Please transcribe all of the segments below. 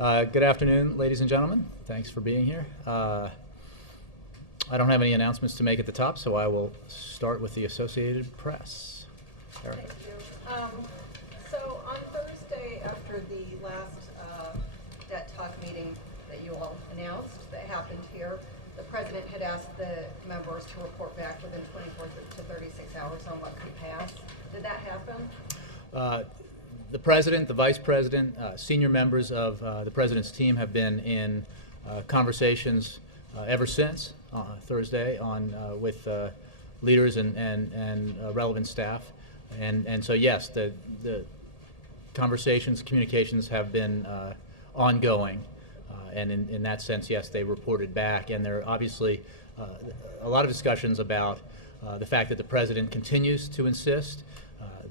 Good afternoon, ladies and gentlemen. Thanks for being here. I don't have any announcements to make at the top, so I will start with the Associated Press. Erica. Thank you. So on Thursday, after the last debt talk meeting that you all announced that happened here, the president had asked the members to report back within 24 to 36 hours on what could pass. Did that happen? The president, the vice president, senior members of the president's team have been in conversations ever since Thursday with leaders and relevant staff, and so yes, the conversations, communications have been ongoing, and in that sense, yes, they reported back, and there are obviously a lot of discussions about the fact that the president continues to insist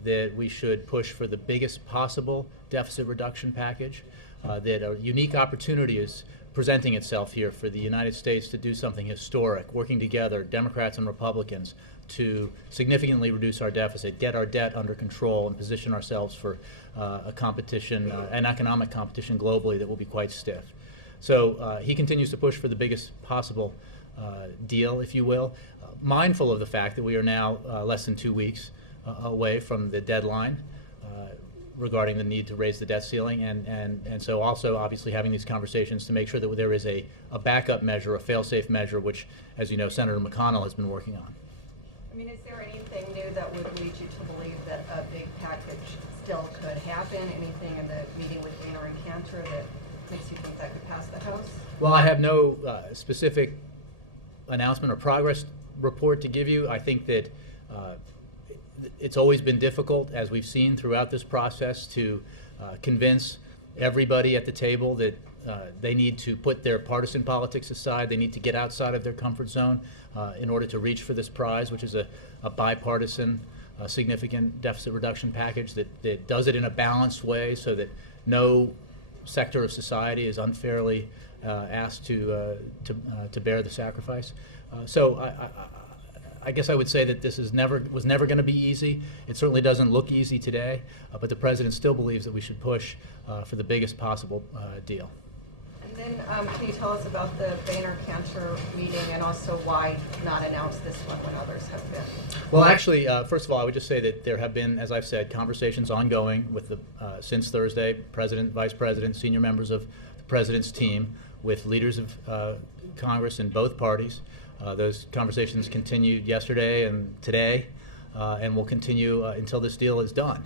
that we should push for the biggest possible deficit reduction package, that a unique opportunity is presenting itself here for the United States to do something historic, working together, Democrats and Republicans, to significantly reduce our deficit, get our debt under control, and position ourselves for a competition, an economic competition globally that will be quite stiff. So he continues to push for the biggest possible deal, if you will, mindful of the fact that we are now less than 2 weeks away from the deadline regarding the need to raise the debt ceiling, and so also obviously having these conversations to make sure that there is a backup measure, a fail-safe measure, which, as you know, Senator McConnell has been working on. I mean, is there anything new that would lead you to believe that a big package still could happen? Anything in the meeting with Boehner and Cantor that makes you think that could pass the House? Well, I have no specific announcement or progress report to give you. I think that it's always been difficult, as we've seen throughout this process, to convince everybody at the table that they need to put their partisan politics aside. They need to get outside of their comfort zone in order to reach for this prize, which is a bipartisan, significant deficit reduction package that does it in a balanced way so that no sector of society is unfairly asked to bear the sacrifice. So I guess I would say that this was never going to be easy. It certainly doesn't look easy today, but the president still believes that we should push for the biggest possible deal. And then can you tell us about the Boehner-Cantor meeting and also why not announce this one when others have been? Well, actually, first of all, I would just say that there have been, as I've said, conversations ongoing with since Thursday, president, vice president, senior members of the president's team, with leaders of Congress in both parties. Those conversations continued yesterday and today, and will continue until this deal is done.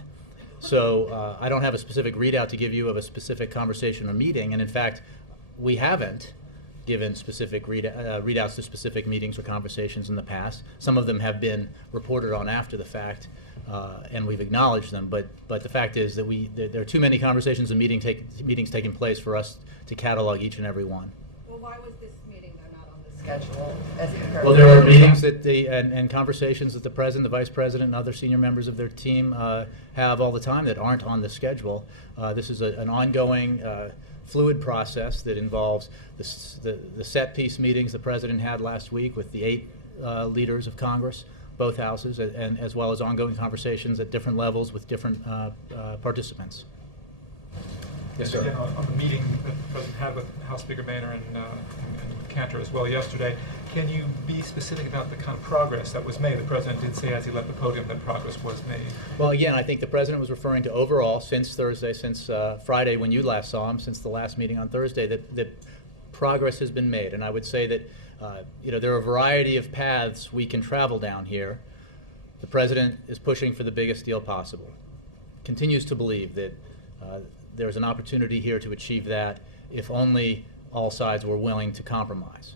So I don't have a specific readout to give you of a specific conversation or meeting, and in fact, we haven't given specific readouts to specific meetings or conversations in the past. Some of them have been reported on after the fact, and we've acknowledged them, but the fact is that there are too many conversations and meetings taking place for us to catalog each and every one. Well, why was this meeting not on the schedule as compared? Well, there are meetings that and conversations that the president, the vice president, and other senior members of their team have all the time that aren't on the schedule. This is an ongoing, fluid process that involves the set piece meetings the president had last week with the 8 leaders of Congress, both houses, and as well as ongoing conversations at different levels with different participants. Yes, sir. Again, on the meeting that the president had with House Speaker Boehner and with Cantor as well yesterday, can you be specific about the kind of progress that was made? The president did say as he left the podium that progress was made. Well, again, I think the president was referring to overall since Thursday, since Friday when you last saw him, since the last meeting on Thursday, that progress has been made. And I would say that there are a variety of paths we can travel down here. The president is pushing for the biggest deal possible, continues to believe that there's an opportunity here to achieve that if only all sides were willing to compromise.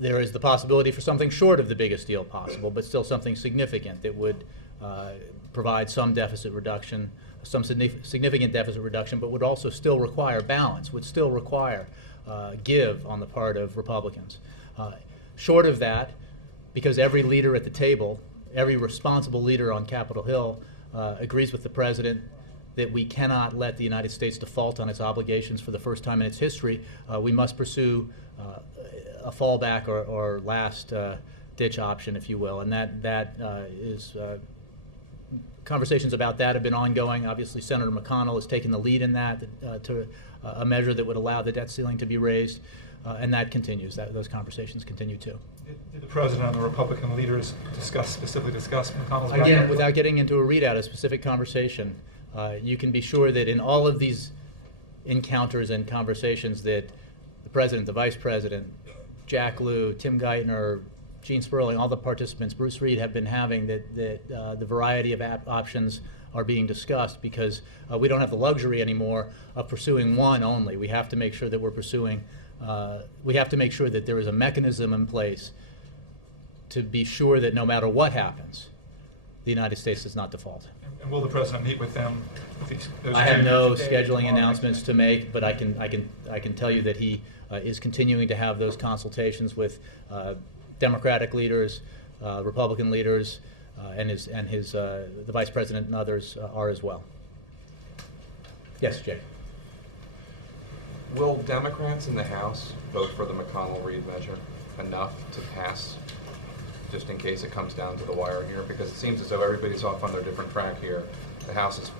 There is the possibility for something short of the biggest deal possible, but still something significant that would provide some deficit reduction, some significant deficit reduction, but would also still require balance, would still require give on the part of Republicans. Short of that, because every leader at the table, every responsible leader on Capitol Hill agrees with the president that we cannot let the United States default on its obligations for the first time in its history. We must pursue a fallback or last ditch option, if you will, and that is conversations about that have been ongoing. Obviously, Senator McConnell has taken the lead in that to a measure that would allow the debt ceiling to be raised, and that continues. Those conversations continue too. Did the President and the Republican leaders specifically discuss McConnell's Again, background? without getting into a readout, a specific conversation, you can be sure that in all of these encounters and conversations that the President, the Vice President, Jack Lew, Tim Geithner, Gene Sperling, all the participants, Bruce Reed, have been having that the variety of options are being discussed, because we don't have the luxury anymore of pursuing one only. We have to make sure that we're pursuing, we have to make sure that there is a mechanism in place to be sure that no matter what happens, the United States does not default. And will the President meet with them? Those I have two no today, scheduling tomorrow, announcements next to make, but I can tell you that he is continuing to have those consultations with Democratic leaders, Republican leaders, and the Vice President and others are as well. Yes, Jay. Will Democrats in the House vote for the McConnell-Reed measure enough to pass, just in case it comes down to the wire here? Because it seems as though everybody's off on their different track here. The House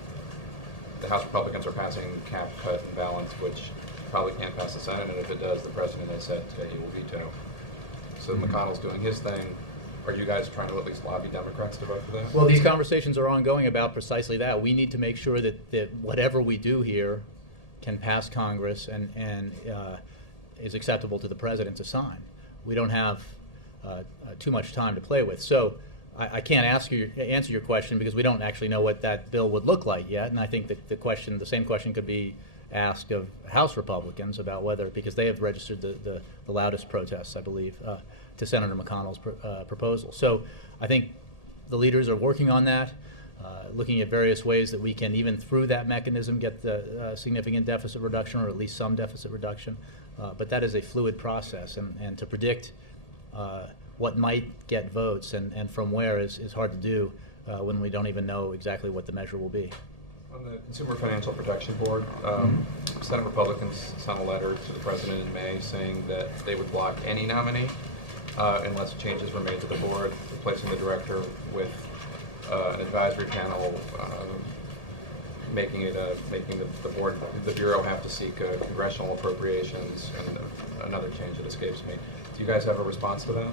Republicans are passing cap, cut, and balance, which probably can't pass the Senate, and if it does, the President has said he will veto. So McConnell's doing his thing. Are you guys trying to at least lobby Democrats to vote for that? Well, these conversations are ongoing about precisely that. We need to make sure that whatever we do here can pass Congress and is acceptable to the President to sign. We don't have too much time to play with. So I can't answer your question, because we don't actually know what that bill would look like yet. And I think that the same question could be asked of House Republicans about whether, because they have registered the loudest protests, I believe, to Senator McConnell's proposal. So I think the leaders are working on that, looking at various ways that we can, even through that mechanism, get the significant deficit reduction, or at least some deficit reduction. But that is a fluid process, and to predict what might get votes and from where is hard to do when we don't even know exactly what the measure will be. On the Consumer Financial Protection Board, Senate Republicans sent a letter to the President in May saying that they would block any nominee unless changes were made to the board, replacing the director with an advisory panel, making the board, the Bureau, have to seek congressional appropriations, and another change that escapes me. Do you guys have a response to that?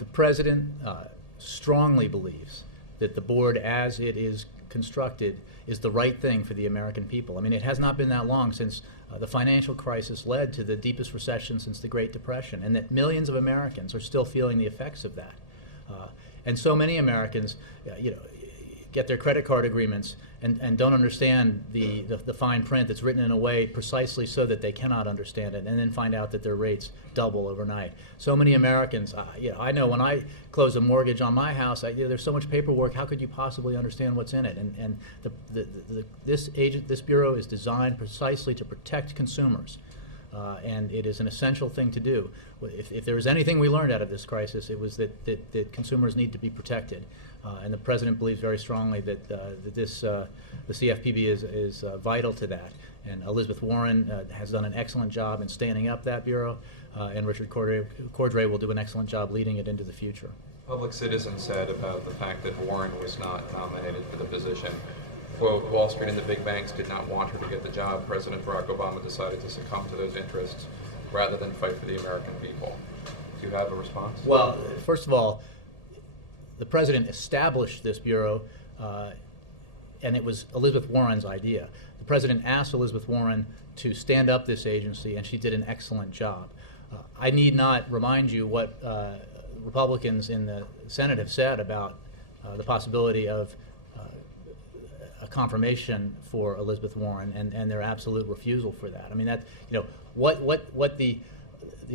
The President strongly believes that the board, as it is constructed, is the right thing for the American people. I mean, it has not been that long since the financial crisis led to the deepest recession since the Great Depression, and that millions of Americans are still feeling the effects of that. And so many Americans, get their credit card agreements and don't understand the fine print that's written in a way precisely so that they cannot understand it, and then find out that their rates double overnight. So many Americans, I know when I close a mortgage on my house, there's so much paperwork. How could you possibly understand what's in it? And this bureau is designed precisely to protect consumers, and it is an essential thing to do. If there was anything we learned out of this crisis, it was that consumers need to be protected. And the President believes very strongly that the CFPB is vital to that. And Elizabeth Warren has done an excellent job in standing up that bureau, and Richard Cordray will do an excellent job leading it into the future. Public Citizen said about the fact that Warren was not nominated for the position, quote, Wall Street and the big banks did not want her to get the job. President Barack Obama decided to succumb to those interests rather than fight for the American people. Do you have a response? Well, first of all, the President established this bureau, and it was Elizabeth Warren's idea. The President asked Elizabeth Warren to stand up this agency, and she did an excellent job. I need not remind you what Republicans in the Senate have said about the possibility of a confirmation for Elizabeth Warren, and their absolute refusal for that. I mean, that, what the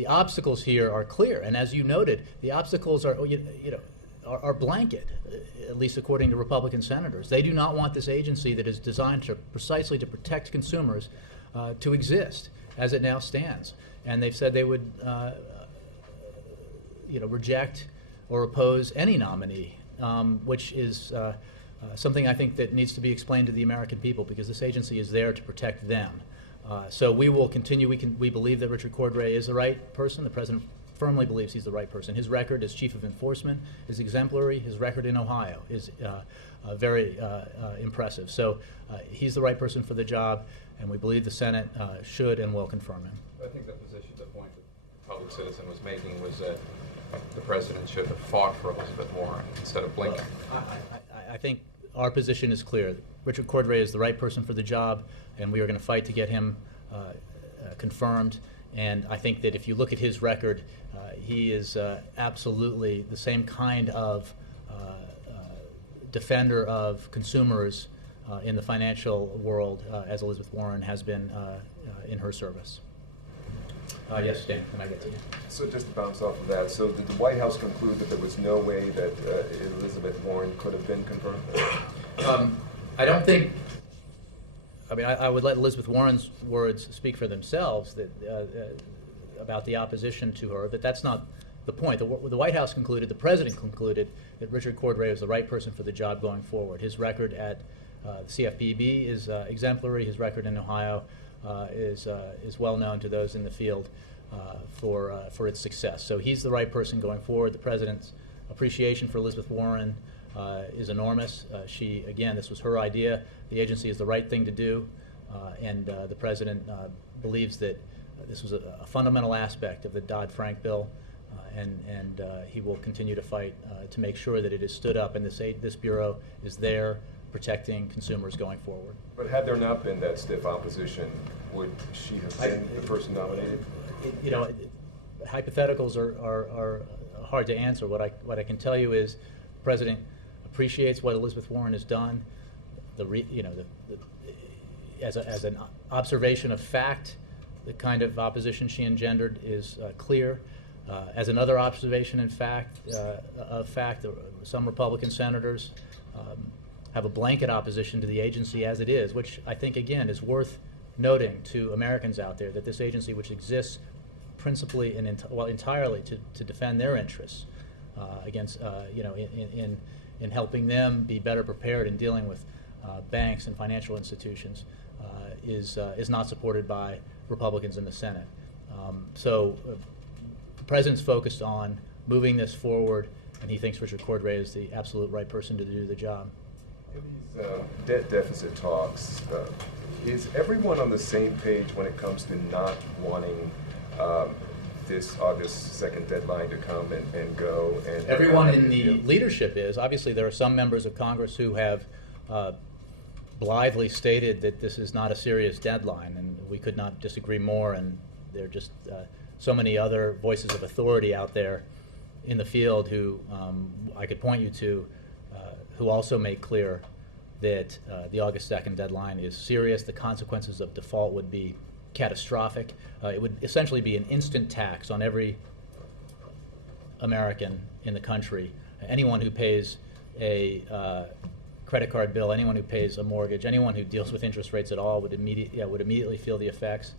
obstacles here are clear, and as you noted, the obstacles are blanket, at least according to Republican senators. They do not want this agency that is designed precisely to protect consumers to exist as it now stands. And they've said they would reject or oppose any nominee, which is something I think that needs to be explained to the American people, because this agency is there to protect them. So we will continue. We believe that Richard Cordray is the right person. The President firmly believes he's the right person. His record as chief of enforcement is exemplary. His record in Ohio is very impressive. So he's the right person for the job, and we believe the Senate should and will confirm him. I think the point that the public citizen was making was that the president should have fought for Elizabeth Warren instead of blinking. I think our position is clear. Richard Cordray is the right person for the job, and we are going to fight to get him confirmed. And I think that if you look at his record, he is absolutely the same kind of defender of consumers in the financial world as Elizabeth Warren has been in her service. Yes, Dan, can I get to you? So just to bounce off of that, so did the White House conclude that there was no way that Elizabeth Warren could have been confirmed? I don't think, I mean, I would let Elizabeth Warren's words speak for themselves that, about the opposition to her, but that's not the point. The White House concluded, the president concluded that Richard Cordray was the right person for the job going forward. His record at the CFPB is exemplary. His record in Ohio is well known to those in the field for its success. So he's the right person going forward. The president's appreciation for Elizabeth Warren is enormous. Again, this was her idea. The agency is the right thing to do, and the president believes that this was a fundamental aspect of the Dodd-Frank bill, and he will continue to fight to make sure that it is stood up and this bureau is there protecting consumers going forward. But had there not been that stiff opposition, would she have been the person nominated? You know, hypotheticals are hard to answer. What I can tell you is the president appreciates what Elizabeth Warren has done. As an observation of fact, the kind of opposition she engendered is clear. As another observation in fact, some Republican senators have a blanket opposition to the agency as it is, which I think, again, is worth noting to Americans out there, that this agency, which exists principally and entirely to defend their interests against, in helping them be better prepared in dealing with banks and financial institutions, is not supported by Republicans in the Senate. So the president's focused on moving this forward, and he thinks Richard Cordray is the absolute right person to do the job. In these debt deficit talks, is everyone on the same page when it comes to not wanting this August 2nd deadline to come and go? And everyone in the leadership is. Obviously, there are some members of Congress who have blithely stated that this is not a serious deadline, and we could not disagree more, and there are just so many other voices of authority out there in the field who I could point you to who also make clear that the August 2nd deadline is serious. The consequences of default would be catastrophic. It would essentially be an instant tax on every American in the country. Anyone who pays a credit card bill, anyone who pays a mortgage, anyone who deals with interest rates at all would immediately feel the effects.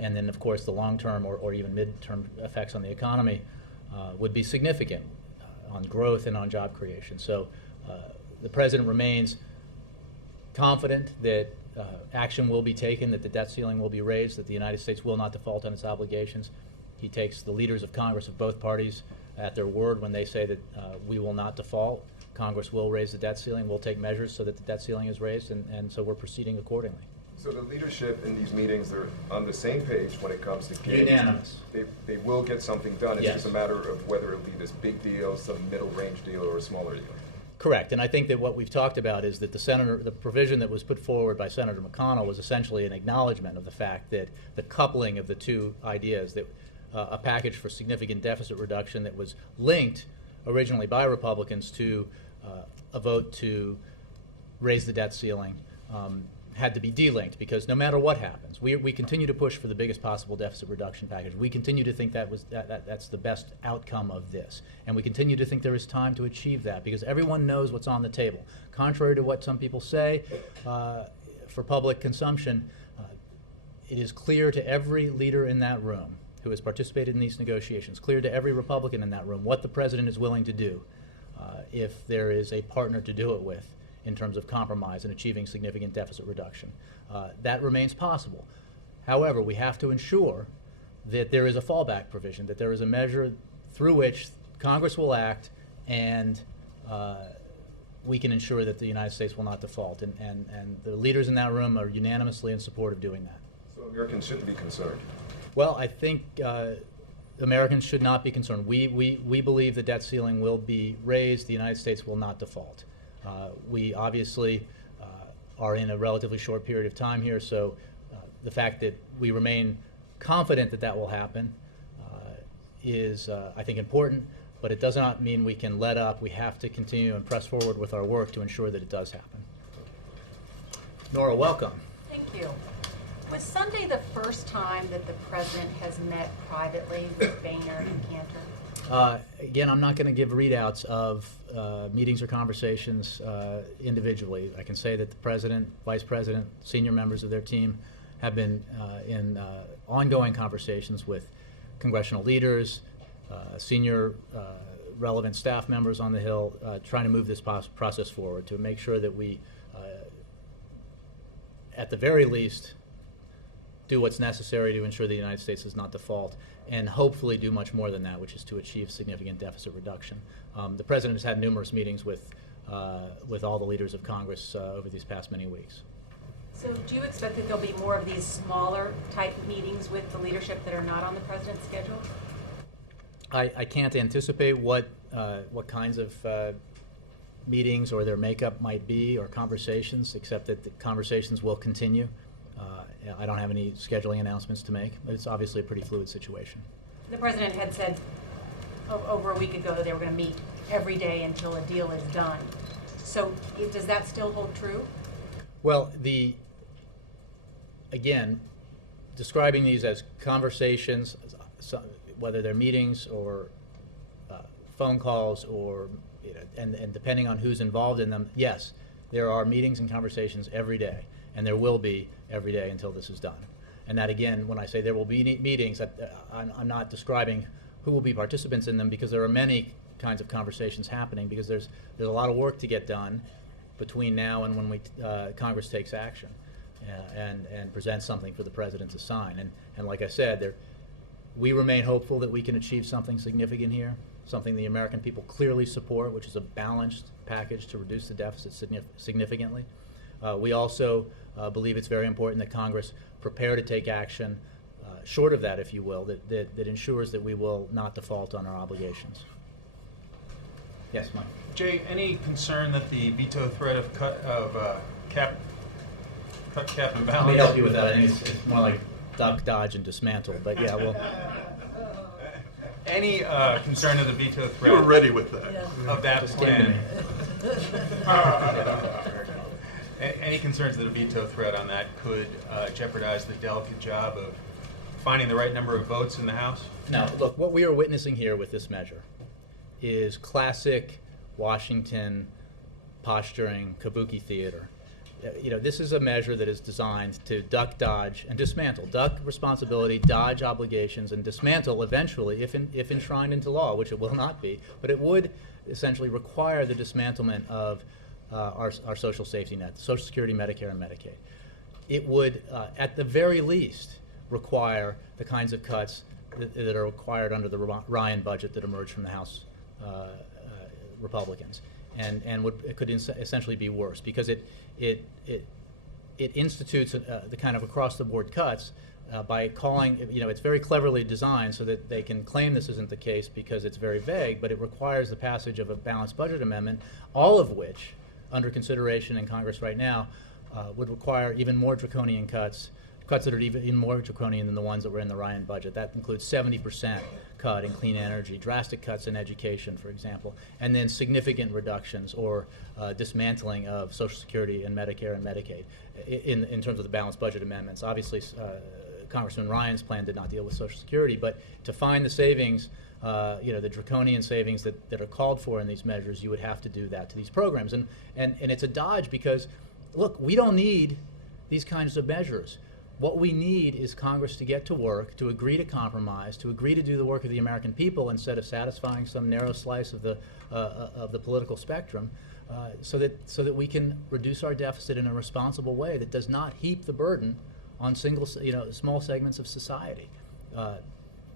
And then, of course, the long-term or even mid-term effects on the economy would be significant on growth and on job creation. So the president remains confident that action will be taken, that the debt ceiling will be raised, that the United States will not default on its obligations. He takes the leaders of Congress of both parties at their word when they say that we will not default. Congress will raise the debt ceiling. We'll take measures so that the debt ceiling is raised, and so we're proceeding accordingly. So the leadership in these meetings, they're on the same page when it comes to getting, unanimous. They will get something done. It's Yes. just a matter of whether it'll be this big deal, some middle range deal, or a smaller deal. Correct, and I think that what we've talked about is that the provision that was put forward by Senator McConnell was essentially an acknowledgement of the fact that the coupling of the two ideas, that a package for significant deficit reduction that was linked originally by Republicans to a vote to raise the debt ceiling, had to be delinked, because no matter what happens, we continue to push for the biggest possible deficit reduction package. We continue to think that's the best outcome of this, and we continue to think there is time to achieve that, because everyone knows what's on the table. Contrary to what some people say, for public consumption, it is clear to every leader in that room who has participated in these negotiations, clear to every Republican in that room, what the president is willing to do if there is a partner to do it with, in terms of compromise and achieving significant deficit reduction. That remains possible. However, we have to ensure that there is a fallback provision, that there is a measure through which Congress will act and we can ensure that the United States will not default. And the leaders in that room are unanimously in support of doing that. So Americans shouldn't be concerned. Well, I think Americans should not be concerned. We believe the debt ceiling will be raised. The United States will not default. We obviously are in a relatively short period of time here, so the fact that we remain confident that that will happen is, I think, important, but it does not mean we can let up. We have to continue and press forward with our work to ensure that it does happen. Nora, welcome. Thank you. Was Sunday the first time that the president has met privately with Boehner and Cantor? Again, I'm not going to give readouts of meetings or conversations individually. I can say that the president, vice president, senior members of their team have been in ongoing conversations with congressional leaders, senior relevant staff members on the Hill, trying to move this process forward to make sure that we, at the very least, do what's necessary to ensure the United States does not default, and hopefully do much more than that, which is to achieve significant deficit reduction. The president has had numerous meetings with all the leaders of Congress over these past many weeks. So do you expect that there'll be more of these smaller type meetings with the leadership that are not on the president's schedule? I can't anticipate what kinds of meetings or their makeup might be, or conversations, except that the conversations will continue. I don't have any scheduling announcements to make, but it's obviously a pretty fluid situation. The president had said over a week ago that they were going to meet every day until a deal is done. So does that still hold true? Well, again, describing these as conversations, whether they're meetings or phone calls, or and depending on who's involved in them, yes, there are meetings and conversations every day, and there will be every day until this is done. And that, again, when I say there will be meetings, I'm not describing who will be participants in them, because there are many kinds of conversations happening, because there's a lot of work to get done between now and when Congress takes action and presents something for the president to sign. And like I said, we remain hopeful that we can achieve something significant here, something the American people clearly support, which is a balanced package to reduce the deficit significantly. We also believe it's very important that Congress prepare to take action short of that, if you will, that ensures that we will not default on our obligations. Yes, Mike. Jay, any concern that the veto threat of cut cap and balance? Let me help you with that. I think it's more like duck, dodge, and dismantle. But yeah, well. Any concern of the veto threat? You were ready with that. Yeah. Of that Just came to plan. me. Any concerns that a veto threat on that could jeopardize the delicate job of finding the right number of votes in the House? Now, look, what we are witnessing here with this measure is classic Washington posturing, kabuki theater. This is a measure that is designed to duck, dodge, and dismantle. Duck responsibility, dodge obligations, and dismantle eventually, if enshrined into law, which it will not be, but it would essentially require the dismantlement of our social safety net, Social Security, Medicare, and Medicaid. It would, at the very least, require the kinds of cuts that are required under the Ryan budget that emerged from the House Republicans, and it could essentially be worse, because it institutes the kind of across-the-board cuts by calling, it's very cleverly designed so that they can claim this isn't the case because it's very vague, but it requires the passage of a balanced budget amendment, all of which, under consideration in Congress right now, would require even more draconian cuts that are even more draconian than the ones that were in the Ryan budget. That includes 70% cut in clean energy, drastic cuts in education, for example, and then significant reductions or dismantling of Social Security and Medicare and Medicaid in terms of the balanced budget amendments. Obviously, Congressman Ryan's plan did not deal with Social Security, but to find the savings, the draconian savings that are called for in these measures, you would have to do that to these programs. And it's a dodge because, look, we don't need these kinds of measures. What we need is Congress to get to work, to agree to compromise, to agree to do the work of the American people instead of satisfying some narrow slice of the political spectrum, so that we can reduce our deficit in a responsible way that does not heap the burden on small segments of society.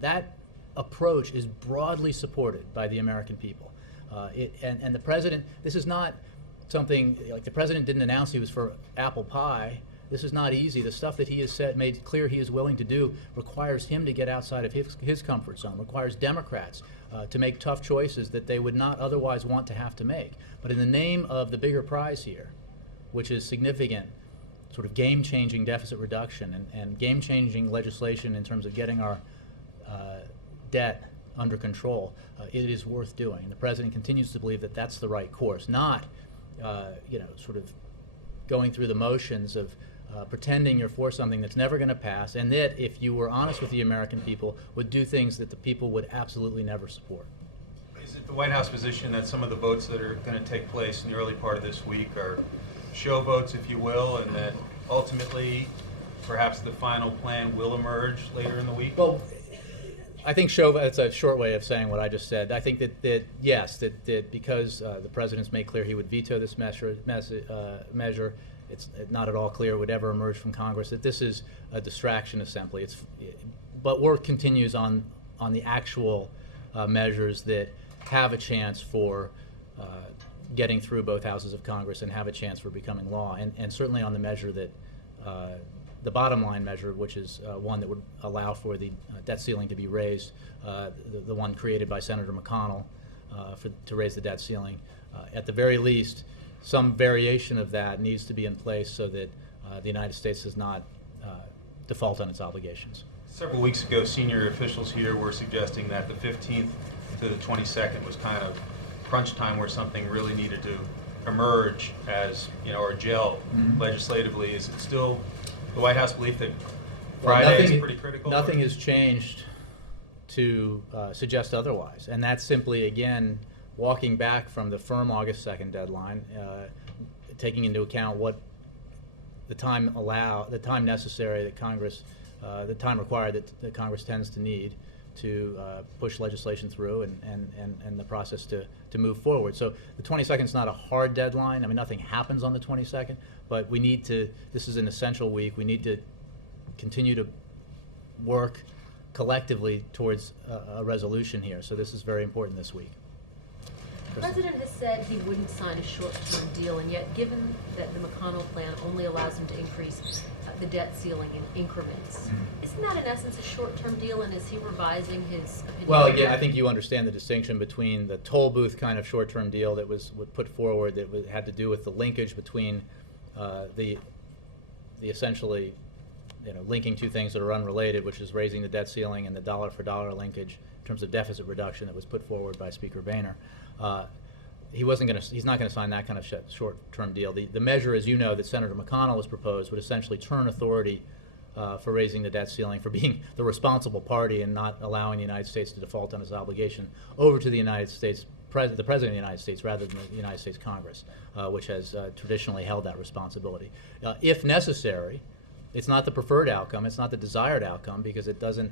That approach is broadly supported by the American people. And the president, this is not something like the president didn't announce he was for apple pie. This is not easy. The stuff that he has made clear he is willing to do requires him to get outside of his comfort zone, requires Democrats to make tough choices that they would not otherwise want to have to make. But in the name of the bigger prize here, which is significant, sort of game-changing deficit reduction and game-changing legislation in terms of getting our debt under control, it is worth doing. And the president continues to believe that that's the right course, not sort of going through the motions of pretending you're for something that's never going to pass, and that, if you were honest with the American people, would do things that the people would absolutely never support. Is it the White House position that some of the votes that are going to take place in the early part of this week are show votes, if you will, and that ultimately perhaps the final plan will emerge later in the week? Well, I think that's a short way of saying what I just said. I think that yes, that because the president's made clear he would veto this measure, it's not at all clear it would ever emerge from Congress, that this is a distraction assembly. But work continues on the actual measures that have a chance for getting through both houses of Congress and have a chance for becoming law. And certainly on the measure that, the bottom line measure, which is one that would allow for the debt ceiling to be raised, the one created by Senator McConnell to raise the debt ceiling. At the very least, some variation of that needs to be in place so that the United States does not default on its obligations. Several weeks ago, senior officials here were suggesting that the 15th to the 22nd was kind of crunch time where something really needed to emerge as, or gel legislatively. Is it still the White House belief that Friday is pretty critical? Nothing has changed to suggest otherwise, and that's simply, again, walking back from the firm August 2nd deadline, taking into account what the time necessary that Congress, the time required that Congress tends to need to push legislation through and the process to move forward. So the 22nd is not a hard deadline. I mean, nothing happens on the 22nd, but we need to, this is an essential week. We need to continue to work collectively towards a resolution here. So this is very important this week. The president has said he wouldn't sign a short-term deal, and yet given that the McConnell plan only allows him to increase the debt ceiling in increments, isn't that in essence a short-term deal, and is he revising his opinion? Well, again, I think you understand the distinction between the toll booth kind of short-term deal that was put forward that had to do with the linkage between the essentially linking two things that are unrelated, which is raising the debt ceiling, and the dollar-for-dollar linkage in terms of deficit reduction that was put forward by Speaker Boehner. He's not going to sign that kind of short-term deal. The measure, as you know, that Senator McConnell has proposed would essentially turn authority for raising the debt ceiling, for being the responsible party and not allowing the United States to default on its obligation, over to the United States, the President of the United States, rather than the United States Congress, which has traditionally held that responsibility. If necessary, it's not the preferred outcome, it's not the desired outcome, because it doesn't,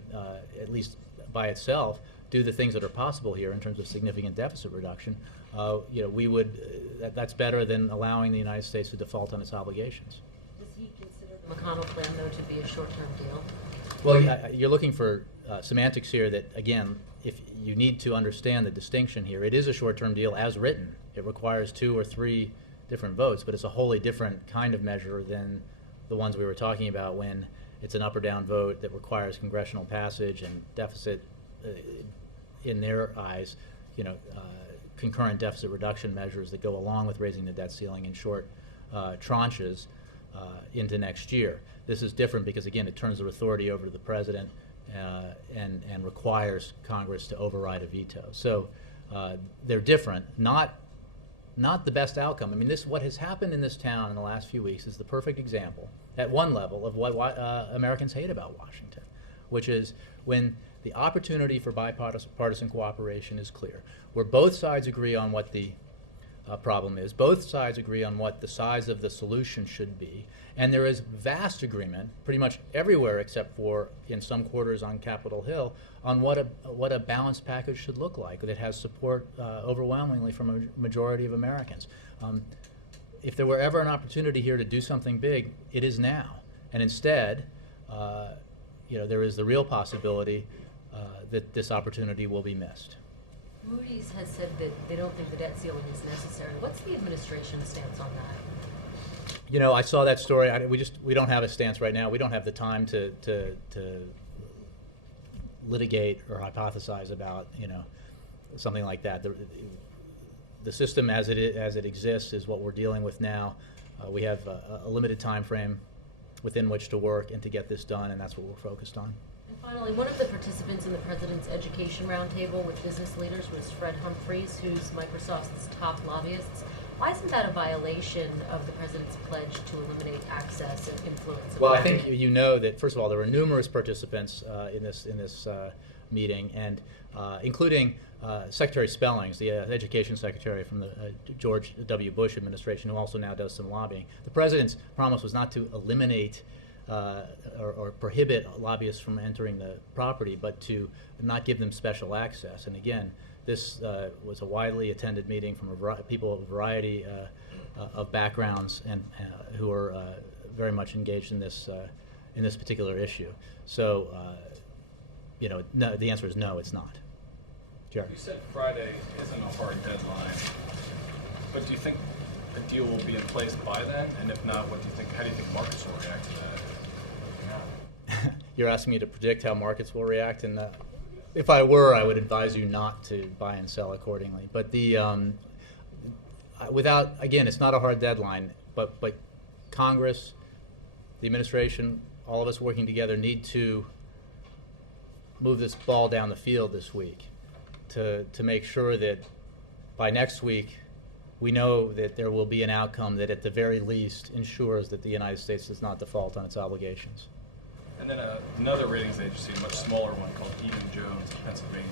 at least by itself, do the things that are possible here in terms of significant deficit reduction. We would, that's better than allowing the United States to default on its obligations. Does he consider the McConnell plan, though, to be a short-term deal? Well, you're looking for semantics here that, again, if you need to understand the distinction here, it is a short-term deal as written. It requires 2 or 3 different votes, but it's a wholly different kind of measure than the ones we were talking about when it's an up or down vote that requires congressional passage and deficit, in their eyes, concurrent deficit reduction measures that go along with raising the debt ceiling in short tranches into next year. This is different because, again, it turns the authority over to the president and requires Congress to override a veto. So they're different, not the best outcome. I mean, what has happened in this town in the last few weeks is the perfect example, at one level, of what Americans hate about Washington, which is when the opportunity for bipartisan cooperation is clear, where both sides agree on what the problem is, both sides agree on what the size of the solution should be, and there is vast agreement, pretty much everywhere except for in some quarters on Capitol Hill, on what a balanced package should look like that has support overwhelmingly from a majority of Americans. If there were ever an opportunity here to do something big, it is now. And instead, there is the real possibility that this opportunity will be missed. Moody's has said that they don't think the debt ceiling is necessary. What's the administration's stance on that? You know, I saw that story. We don't have a stance right now. We don't have the time to litigate or hypothesize about, you know, something like that. The system as it exists is what we're dealing with now. We have a limited time frame within which to work and to get this done, and that's what we're focused on. And finally, one of the participants in the President's Education Roundtable with business leaders was Fred Humphreys, who's Microsoft's top lobbyist. Why isn't that a violation of the President's pledge to eliminate access and influence? Well, I think you know that, first of all, there were numerous participants in this meeting, and including Secretary Spellings, the Education Secretary from the George W. Bush administration, who also now does some lobbying. The President's promise was not to eliminate or prohibit lobbyists from entering the property, but to not give them special access. And again, this was a widely attended meeting from people of a variety of backgrounds and who are very much engaged in this particular issue. So, you know, no, the answer is no, it's not. Jerry. You said Friday isn't a hard deadline, but do you think a deal will be in place by then? And if not, what do you think? How do you think markets will react to that? You're asking me to predict how markets will react, and if I were, I would advise you not to buy and sell accordingly. But again, it's not a hard deadline, but Congress, the administration, all of us working together need to move this ball down the field this week to make sure that by next week we know that there will be an outcome that at the very least ensures that the United States does not default on its obligations. And then another ratings agency, a much smaller one called Egan-Jones of Pennsylvania,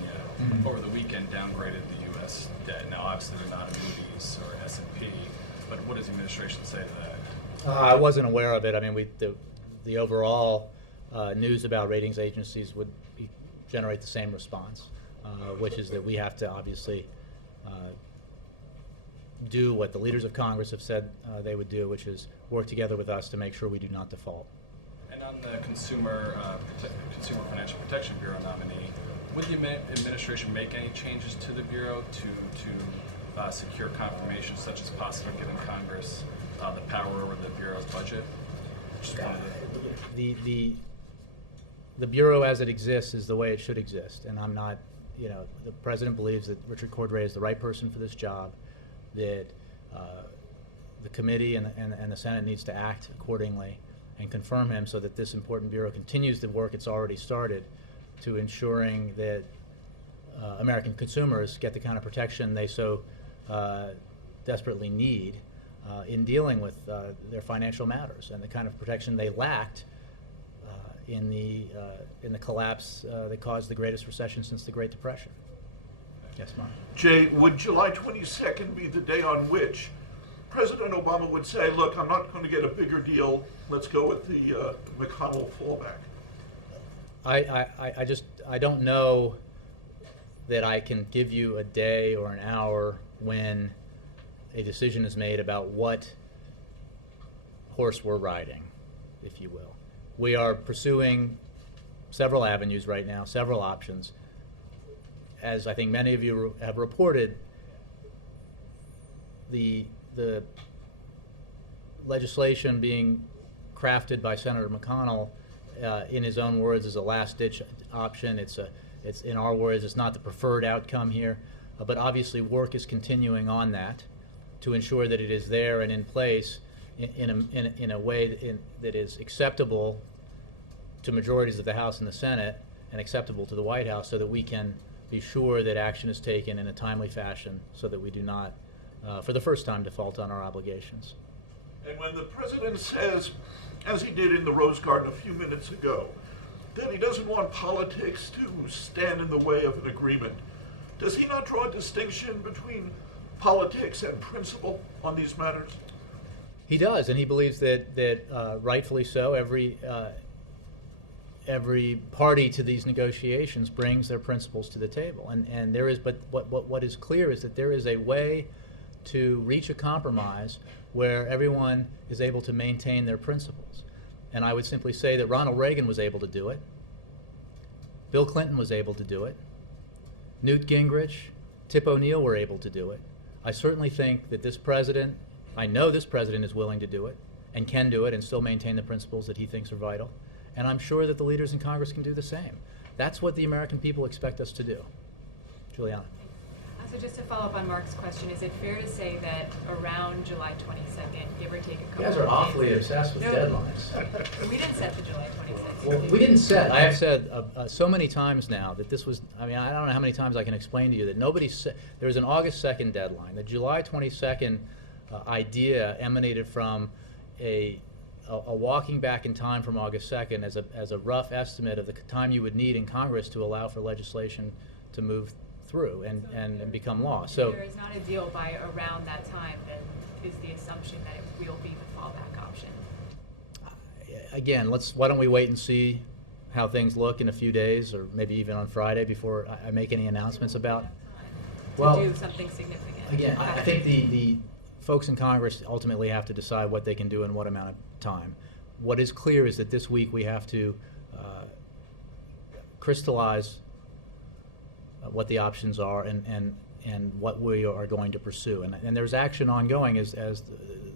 over the weekend downgraded the U.S. debt. Now, obviously, they're not a Moody's or S&P, but what does the administration say to that? I wasn't aware of it. I mean, the overall news about ratings agencies would generate the same response, which is that we have to obviously do what the leaders of Congress have said they would do, which is work together with us to make sure we do not default. And on the Consumer Financial Protection Bureau nominee, would the administration make any changes to the Bureau to secure confirmation, such as possibly giving Congress the power over the Bureau's budget? The Bureau as it exists is the way it should exist, and I'm not, you know, the President believes that Richard Cordray is the right person for this job, that the committee and the Senate needs to act accordingly and confirm him so that this important Bureau continues the work it's already started to ensuring that American consumers get the kind of protection they so desperately need in dealing with their financial matters, and the kind of protection they lacked in the collapse that caused the greatest recession since the Great Depression. Yes, Mark. Jay, would July 22nd be the day on which President Obama would say, look, I'm not going to get a bigger deal, let's go with the McConnell fallback? I don't know that I can give you a day or an hour when a decision is made about what horse we're riding, if you will. We are pursuing several avenues right now, several options. As I think many of you have reported, the legislation being crafted by Senator McConnell, in his own words, is a last-ditch option. It's in our words, it's not the preferred outcome here, but obviously work is continuing on that to ensure that it is there and in place in a way that is acceptable to majorities of the House and the Senate and acceptable to the White House, so that we can be sure that action is taken in a timely fashion so that we do not, for the first time, default on our obligations. And when the president says, as he did in the Rose Garden a few minutes ago, that he doesn't want politics to stand in the way of an agreement, does he not draw a distinction between politics and principle on these matters? He does, and he believes that rightfully so, every party to these negotiations brings their principles to the table, and there is. But what is clear is that there is a way to reach a compromise where everyone is able to maintain their principles. And I would simply say that Ronald Reagan was able to do it. Bill Clinton was able to do it. Newt Gingrich, Tip O'Neill were able to do it. I certainly think that this president, I know this president is willing to do it and can do it and still maintain the principles that he thinks are vital. And I'm sure that the leaders in Congress can do the same. That's what the American people expect us to do. Juliana. So just to follow up on Mark's question, is it fair to say that around July 22nd, give or take a couple You guys of are awfully days- obsessed with No, deadlines. We didn't set the July 26th. Well, we didn't set. I have said so many times now that this was. I mean, I don't know how many times I can explain to you that nobody said there was an August 2nd deadline. The July 22nd idea emanated from a walking back in time from August 2nd as a rough estimate of the time you would need in Congress to allow for legislation to move through and become law. So if there is not a deal by around that time, then is the assumption that it will be the fallback option? again, why don't we wait and see how things look in a few days, or maybe even on Friday before I make any announcements about. To do something significant. Again, I think the folks in Congress ultimately have to decide what they can do in what amount of time. What is clear is that this week we have to crystallize what the options are and what we are going to pursue. And there's action ongoing as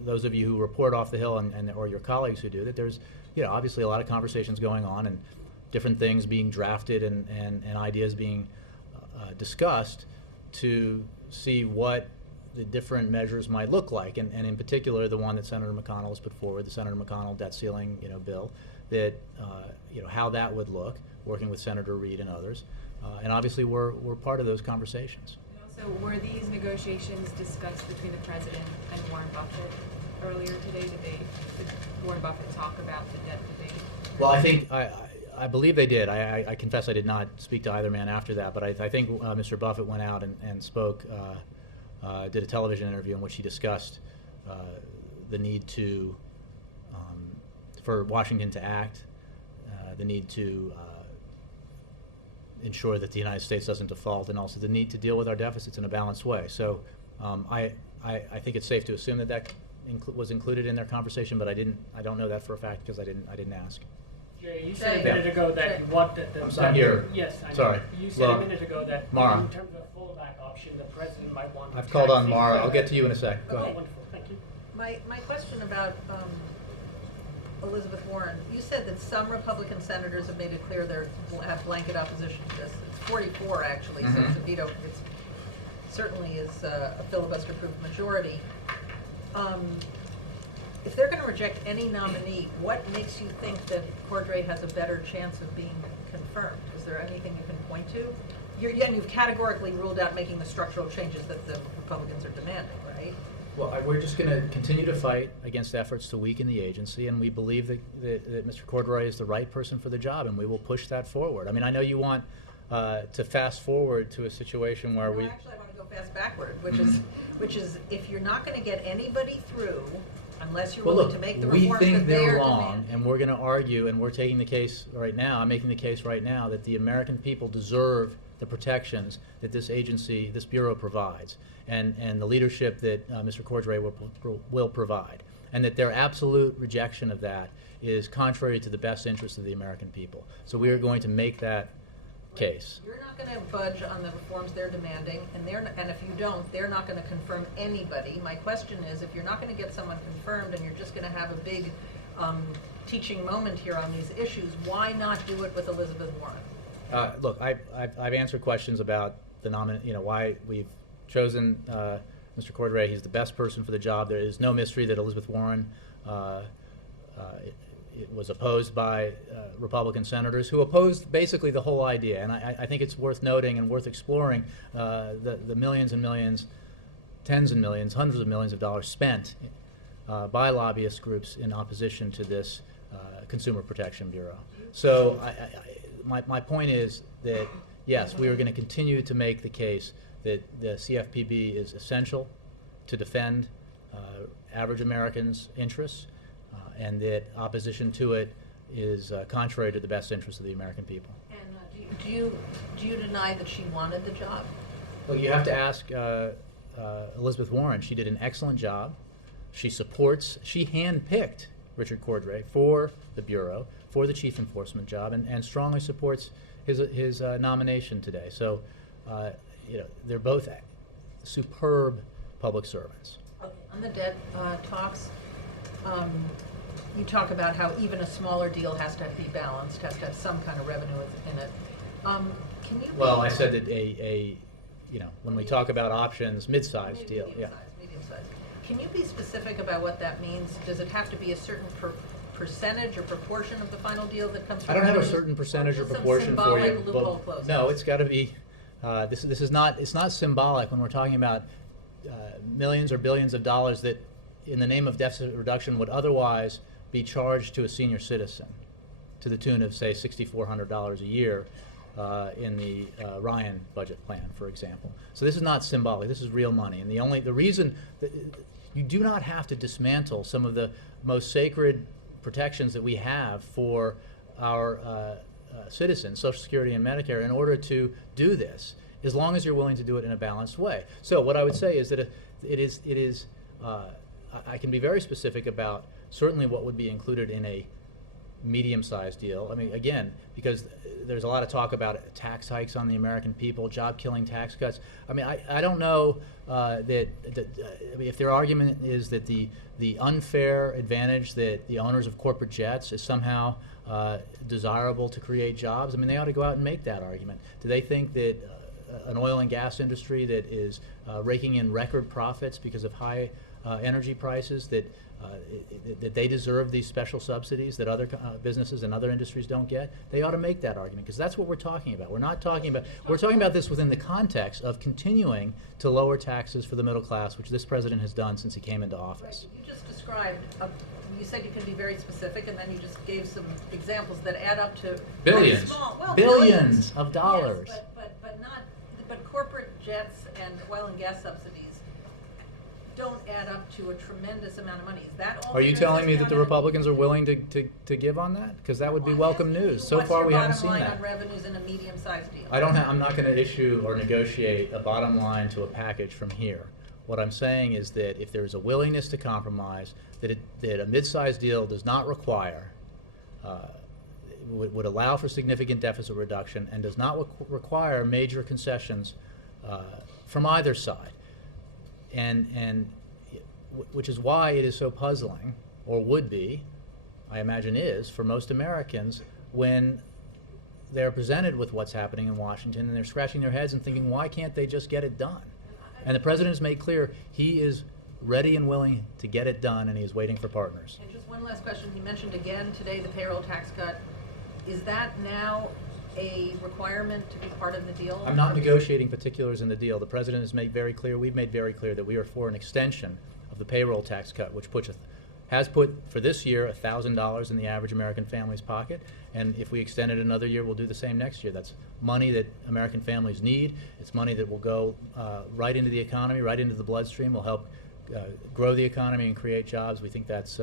those of you who report off the Hill or your colleagues who do that. There's obviously a lot of conversations going on and different things being drafted and ideas being discussed to see what the different measures might look like, and in particular the one that Senator McConnell has put forward, the Senator McConnell debt ceiling bill, that how that would look, working with Senator Reid and others, and obviously we're part of those conversations. So were these negotiations discussed between the President and Warren Buffett earlier today? Did Warren Buffett talk about the debt debate? Well, I think I believe they did. I confess I did not speak to either man after that, but I think Mr. Buffett went out and spoke, did a television interview in which he discussed the need to, for Washington to act, the need to ensure that the United States doesn't default, and also the need to deal with our deficits in a balanced way. So I think it's safe to assume that was included in their conversation, but I don't know that for a fact because I didn't ask. Jay, you said a minute ago that you want that. I'm sorry, here. Yes, I know. Sorry. You said a minute ago that Mara. in terms of a fallback option, the president might want. I've called on Mara. I'll get to you in a sec. Go Okay, ahead. wonderful. Thank you. My question about Elizabeth Warren, you said that some Republican senators have made it clear they have blanket opposition to this. It's 44 actually, so it's a veto. It certainly is a filibuster-proof majority. If they're going to reject any nominee, what makes you think that Cordray has a better chance of being confirmed? Is there anything you can point to? You've categorically ruled out making the structural changes that the Republicans are demanding, right? Well, we're just going to continue to fight against efforts to weaken the agency, and we believe that Mr. Cordray is the right person for the job, and we will push that forward. I mean, I know you want to fast forward to a situation where we... Actually, I want to go fast backward, which is if you're not going to get anybody through unless you're willing to make the reforms we think that they're they're wrong, demanding. and we're going to argue, and we're taking the case right now, I'm making the case right now, that the American people deserve the protections that this agency, this Bureau provides, and the leadership that Mr. Cordray will provide, and that their absolute rejection of that is contrary to the best interest of the American people. So we are going to make that case. You're not going to budge on the reforms they're demanding, and if you don't, they're not going to confirm anybody. My question is, if you're not going to get someone confirmed and you're just going to have a big teaching moment here on these issues, why not do it with Elizabeth Warren? Look, I've answered questions about the why we've chosen Mr. Cordray. He's the best person for the job. There is no mystery that Elizabeth Warren it was opposed by Republican senators who opposed basically the whole idea. And I think it's worth noting and worth exploring the millions and millions, tens and millions, hundreds of millions of dollars spent by lobbyist groups in opposition to this Consumer Protection Bureau. So my point is that, yes, we are going to continue to make the case that the CFPB is essential to defend average Americans' interests, and that opposition to it is contrary to the best interests of the American people. And do you deny that she wanted the job? Well, you have to ask Elizabeth Warren. She did an excellent job. She handpicked Richard Cordray for the Bureau, for the chief enforcement job, and strongly supports his nomination today. So, they're both superb public servants. On the debt talks, you talk about how even a smaller deal has to be balanced, has to have some kind of revenue in it. Can you? Well, I said that when we talk about options, mid-sized deal, yeah. Medium-sized. Can you be specific about what that means? Does it have to be a certain percentage or proportion of the final deal that comes from I don't have a revenues? certain percentage or just some proportion for you. symbolic loophole closing? No, it's got to be. This is not. It's not symbolic when we're talking about millions or billions of dollars that, in the name of deficit reduction, would otherwise be charged to a senior citizen, to the tune of say $6,400 a year in the Ryan budget plan, for example. So this is not symbolic. This is real money, and the reason that you do not have to dismantle some of the most sacred protections that we have for our citizens, Social Security and Medicare, in order to do this, as long as you're willing to do it in a balanced way. So what I would say is that it is I can be very specific about certainly what would be included in a medium-sized deal. I mean, again, because there's a lot of talk about tax hikes on the American people, job-killing tax cuts. I mean, I don't know if their argument is that the unfair advantage that the owners of corporate jets is somehow desirable to create jobs. I mean, they ought to go out and make that argument. Do they think that an oil and gas industry that is raking in record profits because of high energy prices, that they deserve these special subsidies that other businesses and other industries don't get? They ought to make that argument, because that's what we're talking about. We're talking about this within the context of continuing to lower taxes for the middle class, which this president has done since he came into office. Right. You just described, you said you can be very specific, and then you just gave some examples that add up to Billions. Small, well, billions of dollars. Yes, but corporate jets and oil and gas subsidies don't add up to a tremendous amount of money. Is that all? Are you telling me that the Republicans are willing to give on that? Because that would be welcome news. So What's far, your we haven't seen bottom line that. on revenues in a medium-sized deal? I'm not going to issue or negotiate a bottom line to a package from here. What I'm saying is that if there's a willingness to compromise, that a mid-sized deal does not require, would allow for significant deficit reduction, and does not require major concessions from either side. And which is why it is so puzzling, or would be, I imagine is, for most Americans when they're presented with what's happening in Washington and they're scratching their heads and thinking, why can't they just get it done? And the president has made clear he is ready and willing to get it done, and he is waiting for partners. And just one last question. He mentioned again today the payroll tax cut. Is that now a requirement to be part of the deal? I'm not negotiating particulars in the deal. The president has made very clear, we've made very clear that we are for an extension of the payroll tax cut, which has put for this year $1,000 in the average American family's pocket, and if we extend it another year, we'll do the same next year. That's money that American families need. It's money that will go right into the economy, right into the bloodstream, will help grow the economy and create jobs. We think that's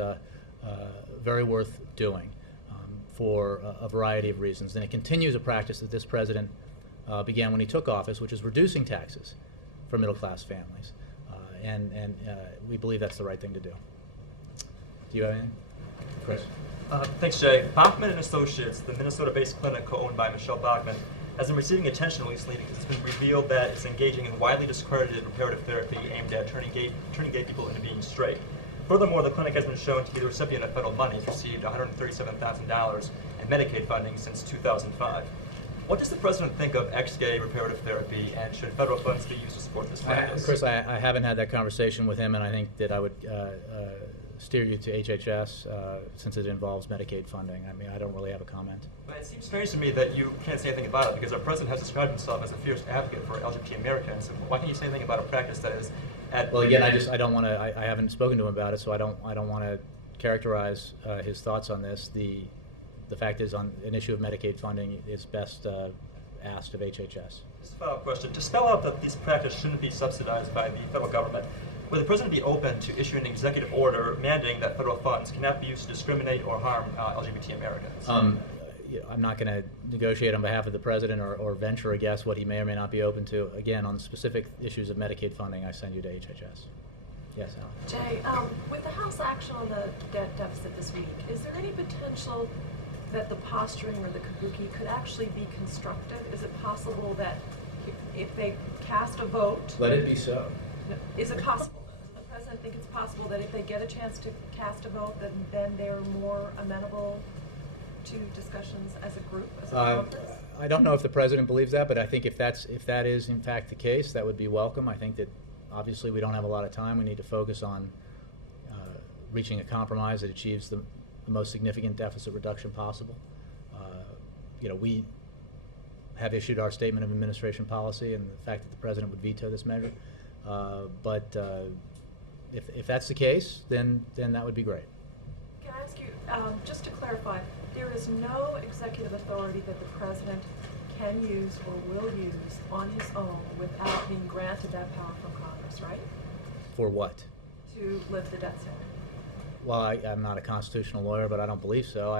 very worth doing for a variety of reasons. And it continues a practice that this president began when he took office, which is reducing taxes for middle-class families. And we believe that's the right thing to do. Do you have anything? Chris? Thanks, Jay. Bachman & Associates, the Minnesota-based clinic co-owned by Michelle Bachman, has been receiving attention recently because it's been revealed that it's engaging in widely discredited reparative therapy aimed at turning gay people into being straight. Furthermore, the clinic has been shown to be the recipient of federal money. It's received $137,000 in Medicaid funding since 2005. What does the president think of ex-gay reparative therapy, and should federal funds be used to support this practice? Chris, I haven't had that conversation with him, and I think that I would steer you to HHS since it involves Medicaid funding. I mean, I don't really have a comment. But it seems strange to me that you can't say anything about it, because our president has described himself as a fierce advocate for LGBT Americans. Why can't you say anything about a practice that is at... Well, again, I don't want to. I haven't spoken to him about it, so I don't want to characterize his thoughts on this. The fact is, on an issue of Medicaid funding, is best asked of HHS. Just a follow-up question. To spell out that this practice shouldn't be subsidized by the federal government, would the president be open to issuing an executive order mandating that federal funds cannot be used to discriminate or harm LGBT Americans? I'm not going to negotiate on behalf of the president or venture a guess what he may or may not be open to. Again, on specific issues of Medicaid funding, I send you to HHS. Yes, Alan. Jay, with the House action on the debt deficit this week, is there any potential that the posturing or the kabuki could actually be constructive? Is it possible that if they cast a vote, Let it be so. is it possible? Does the president think it's possible that if they get a chance to cast a vote, then they're more amenable to discussions as a group, as a conference? I don't know if the president believes that, but I think if that is in fact the case, that would be welcome. I think that obviously we don't have a lot of time. We need to focus on reaching a compromise that achieves the most significant deficit reduction possible. We have issued our statement of administration policy, and the fact that the president would veto this measure. But if that's the case, then that would be great. Can I ask you, just to clarify, there is no executive authority that the president can use or will use on his own without being granted that power from Congress, right? For what? To lift the debt ceiling. Well, I'm not a constitutional lawyer, but I don't believe so.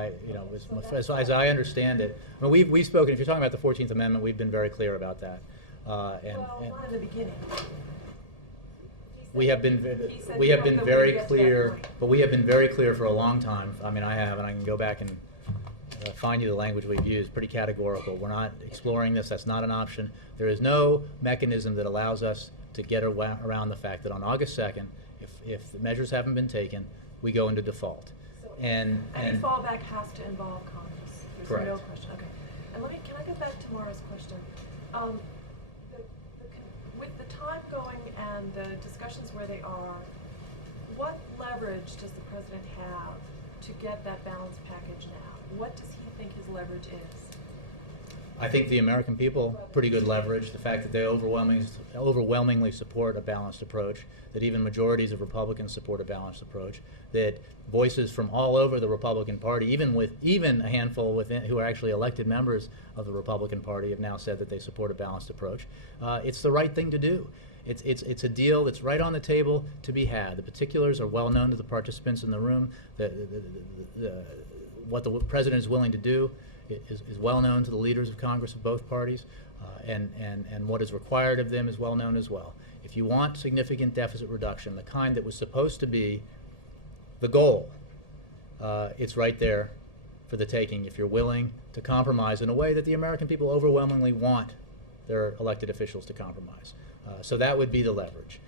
As I understand it, I mean, we've spoken. If you're talking about the 14th Amendment, we've been very clear about that. Well, not in the beginning. We have been very clear, but we have been very clear for a long time. I mean, I have, and I can go back and find you the language we've used. Pretty categorical. We're not exploring this. That's not an option. There is no mechanism that allows us to get around the fact that on August 2nd, if the measures haven't been taken, we go into default. So And any fallback has to involve Congress. There's Correct. no question. Okay. And can I go back to Mara's question? With the time going and the discussions where they are, what leverage does the president have to get that balanced package now? What does he think his leverage is? I think the American people, pretty good leverage. The fact that they overwhelmingly support a balanced approach, that even majorities of Republicans support a balanced approach, that voices from all over the Republican Party, even a handful who are actually elected members of the Republican Party, have now said that they support a balanced approach. It's the right thing to do. It's a deal that's right on the table to be had. The particulars are well known to the participants in the room. What the president is willing to do is well known to the leaders of Congress of both parties, and what is required of them is well known as well. If you want significant deficit reduction, the kind that was supposed to be the goal, it's right there for the taking if you're willing to compromise in a way that the American people overwhelmingly want their elected officials to compromise. So that would be the leverage.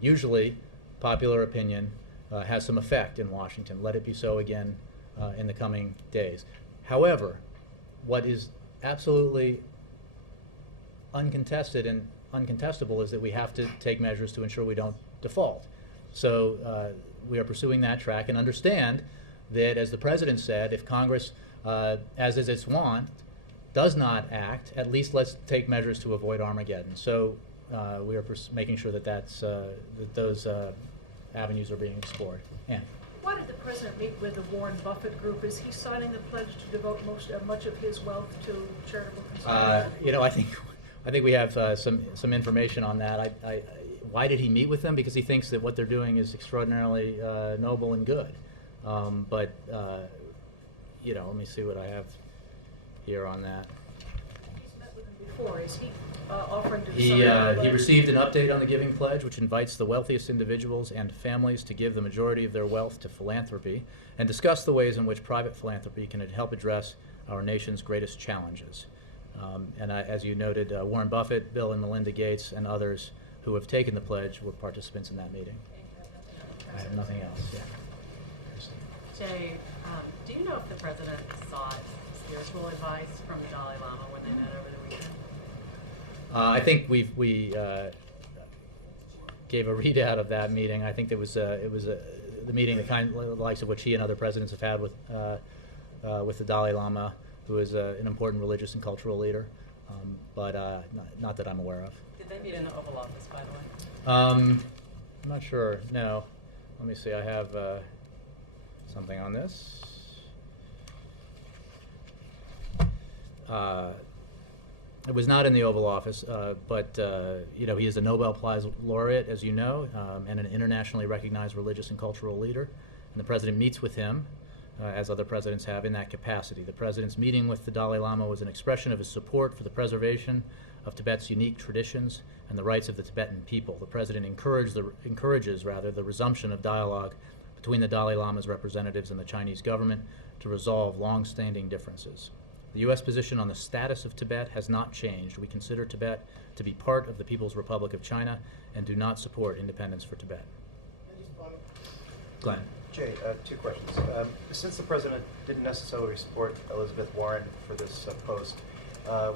Usually, popular opinion has some effect in Washington. Let it be so again in the coming days. However, what is absolutely uncontested and uncontestable is that we have to take measures to ensure we don't default. So we are pursuing that track and understand that, as the president said, if Congress, as is its wont, does not act, at least let's take measures to avoid Armageddon. So we are making sure that that those avenues are being explored. Ann. Why did the president meet with the Warren Buffett group? Is he signing the pledge to devote much of his wealth to charitable concerns? I think we have some information on that. Why did he meet with them? Because he thinks that what they're doing is extraordinarily noble and good. Let me see what I have here on that. He's met with them before. Is he offering to He received an update on the Giving Pledge, which invites the wealthiest individuals and families to give the majority of their wealth to philanthropy, and discuss the ways in which private philanthropy can help address our nation's greatest challenges. As you noted, Warren Buffett, Bill and Melinda Gates, and others who have taken the pledge were participants in that meeting. I have nothing else. Yeah. Jay, do you know if the president sought spiritual advice from the Dalai Lama when they met over the weekend? I think we gave a readout of that meeting. I think it was the meeting the likes of which he and other presidents have had with the Dalai Lama, who is an important religious and cultural leader, but not that I'm aware of. Did they meet in the Oval Office, by the way? I'm not sure. No. Let me see. I have something on this. It was not in the Oval Office, but he is a Nobel Prize laureate, as you know, and an internationally recognized religious and cultural leader. And the president meets with him, as other presidents have, in that capacity. The president's meeting with the Dalai Lama was an expression of his support for the preservation of Tibet's unique traditions and the rights of the Tibetan people. The president encourages the resumption of dialogue between the Dalai Lama's representatives and the Chinese government to resolve long-standing differences. The U.S. position on the status of Tibet has not changed. We consider Tibet to be part of the People's Republic of China and do not support independence for Tibet. Glenn. Jay, two questions. Since the president didn't necessarily support Elizabeth Warren for this post,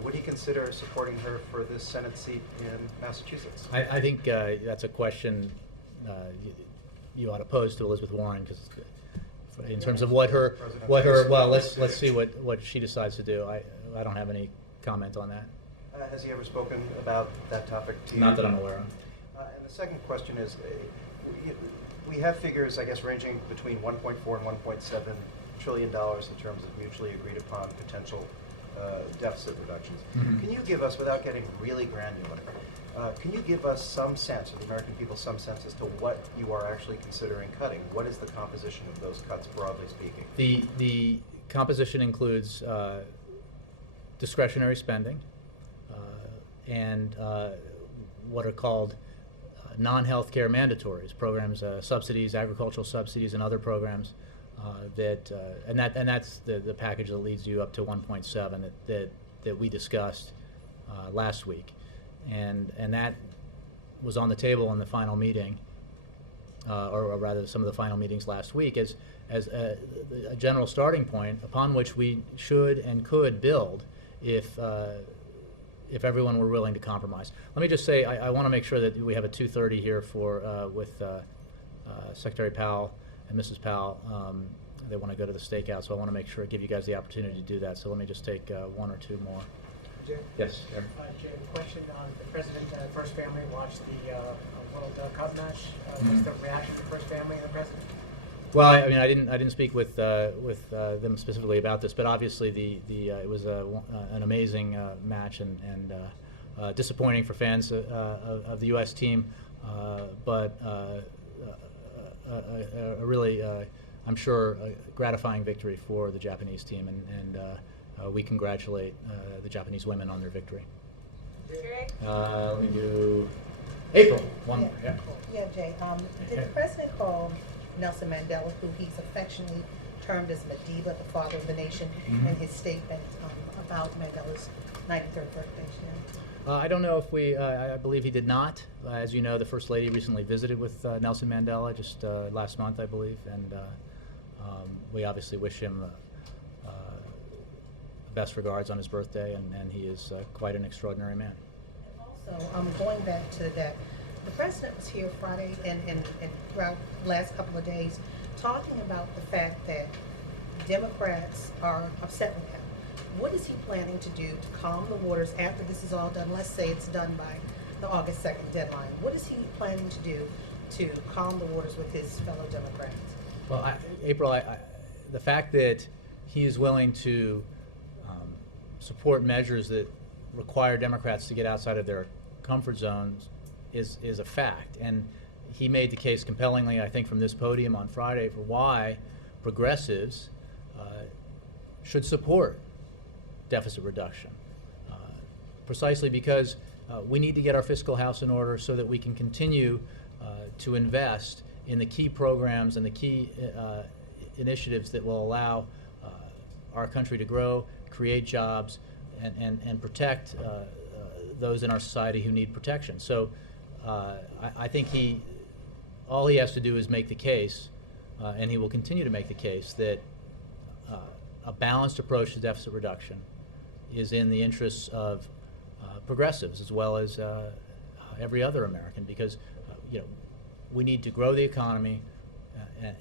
would he consider supporting her for this Senate seat in Massachusetts? I think that's a question you ought to pose to Elizabeth Warren, because in terms of what her well, let's see what she decides to do. I don't have any comment on that. Has he ever spoken about that topic to you? Not that I'm aware of. And the second question is, we have figures, I guess, ranging between 1.4 and 1.7 trillion dollars in terms of mutually agreed upon potential deficit reductions. Mm-hmm. Can you give us, without getting really granular, can you give us some sense, or the American people some sense, as to what you are actually considering cutting? What is the composition of those cuts, broadly speaking? The composition includes discretionary spending and what are called non-healthcare mandatories, programs, subsidies, agricultural subsidies, and other programs and that's the package that leads you up to 1.7 that we discussed last week, and that was on the table in the final meeting, or rather some of the final meetings last week, as a general starting point upon which we should and could build if everyone were willing to compromise. Let me just say, I want to make sure that we have a 2:30 here with Secretary Powell and Mrs. Powell. They want to go to the stakeout, so I want to make sure I give you guys the opportunity to do that. So let me just take one or two more. Jay? Yes, Aaron. Jay, a question on the President and First Family watched the World Cup match. What's the reaction of the First Family and the President? Well, I mean, I didn't speak with them specifically about this, but obviously it was an amazing match and disappointing for fans of the U.S. team, but a really, I'm sure, a gratifying victory for the Japanese team, and we congratulate the Japanese women on their victory. Let me do April. One. Yeah. Yeah, Jay. Did the president call Nelson Mandela, who he's affectionately termed as Madiba, the father of the nation, in his statement about Mandela's 93rd birthday? I don't know if I believe he did not. As you know, the First Lady recently visited with Nelson Mandela just last month, I believe, and we obviously wish him best regards on his birthday, and he is quite an extraordinary man. Also, going back to that, the president was here Friday and throughout the last couple of days talking about the fact that Democrats are upset with him. What is he planning to do to calm the waters after this is all done? Let's say it's done by the August 2nd deadline. What is he planning to do to calm the waters with his fellow Democrats? Well, April, the fact that he is willing to support measures that require Democrats to get outside of their comfort zones is a fact. And he made the case compellingly, I think, from this podium on Friday for why progressives should support deficit reduction. Precisely because we need to get our fiscal house in order so that we can continue to invest in the key programs and the key initiatives that will allow our country to grow, create jobs, and protect those in our society who need protection. So I think all he has to do is make the case, and he will continue to make the case, that a balanced approach to deficit reduction is in the interests of progressives as well as every other American, because we need to grow the economy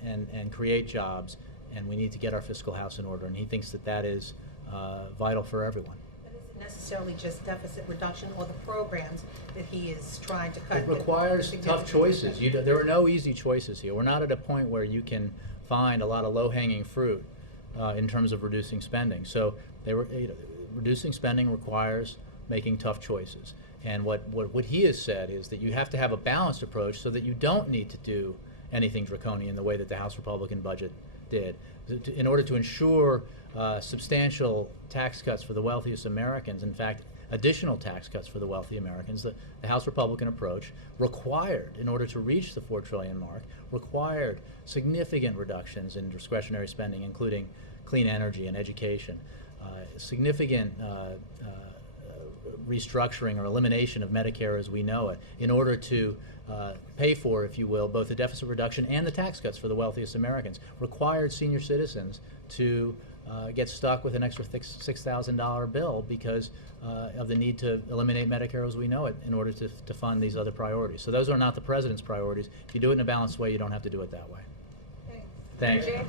and create jobs, and we need to get our fiscal house in order, and he thinks that is vital for everyone. But is it necessarily just deficit reduction, or the programs that he is trying to cut? It requires tough choices. There are no easy choices here. We're not at a point where you can find a lot of low-hanging fruit in terms of reducing spending. So reducing spending requires making tough choices. And what he has said is that you have to have a balanced approach so that you don't need to do anything draconian the way that the House Republican budget did. In order to ensure substantial tax cuts for the wealthiest Americans, in fact, additional tax cuts for the wealthy Americans, the House Republican approach required, in order to reach the $4 trillion mark, required significant reductions in discretionary spending, including clean energy and education. significant restructuring or elimination of Medicare as we know it in order to pay for, if you will, both the deficit reduction and the tax cuts for the wealthiest Americans, required senior citizens to get stuck with an extra $6,000 bill because of the need to eliminate Medicare as we know it in order to fund these other priorities. So those are not the president's priorities. If you do it in a balanced way, you don't have to do it that way. Thanks. Thanks.